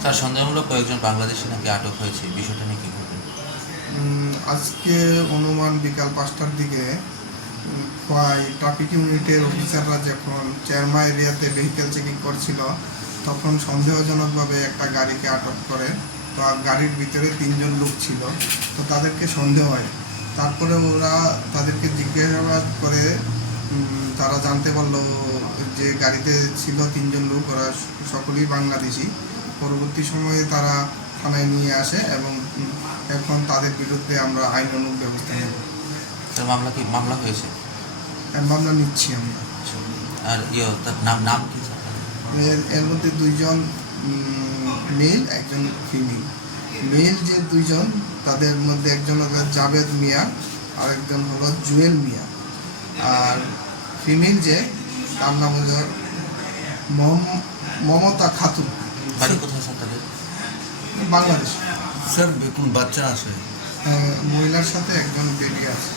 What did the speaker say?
Sir, সন্দেহমূলক কয়েকজন বাংলাদেশি নাকি আটক হয়েছে, বিষয়টা নিয়ে কি বলবেন? আজকে অনুমান বিকাল 5টার দিকে খোয়াই ট্রাফিক ইউনিটের অফিসাররা যখন চেরমা এরিয়াতে ভেহিকেল চেকিং করছিল, তখন সন্দেহজনকভাবে একটা গাড়িকে আটক করে। তো গাড়ির ভিতরে 3জন লোক ছিল, তো তাদেরকে সন্দেহ হয়। তারপরে ওরা তাদেরকে জিজ্ঞাসাবাদ করে তারা জানতে পারলো যে গাড়িতে ছিল 3জন লোক, ওরা সকলেই বাংলাদেশি। পরবর্তী সময়ে তারা থানায় নিয়ে আসে এবং এখন তাদের বিরুদ্ধে আমরা আইনানুগ ব্যবস্থা নেব। স্যার, মামলা হয়েছে? মামলা নিচ্ছি আমরা। আর তার নাম কি স্যার? এর মধ্যে 2জন মেল, একজন ফিমেল। মেল যে 2জন, তাদের মধ্যে একজন হলো জাভেদ মিয়া আর একজন হলো জুয়েল মিয়া। আর ফিমেল যে, তার নাম হলো মমতা খাতুন। বাড়ি কোথায় স্যার তাদের? বাংলাদেশ। স্যার কোন বাচ্চা আছে? মহিলার সাথে একজন বেবি আছে।